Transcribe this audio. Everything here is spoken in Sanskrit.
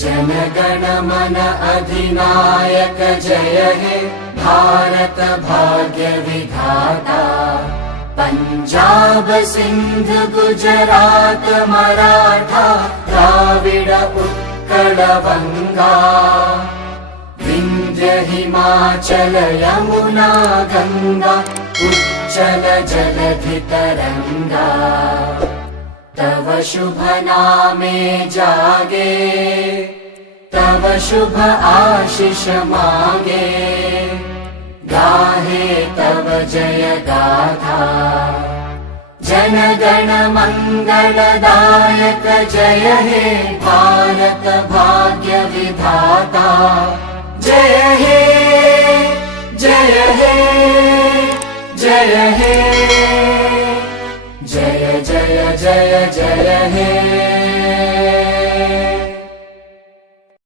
जनगण मन अधिनायक जय हे भारत भाग्य विधाता। पंजाब सिंध गुजरात मराठा द्राविड उत्कल बंगा। विंध्य हिमाचल यमुना गंगा उच्चल जलधि तरंगा। तव शुभ नामे जागे तव शुभ आशीष मागे। गाहे तव जय गाथा जनगण मंगलदायक जय हे भारत भाग्य विधाता। जय हे जय हे जय हे जय जय जय जय हे।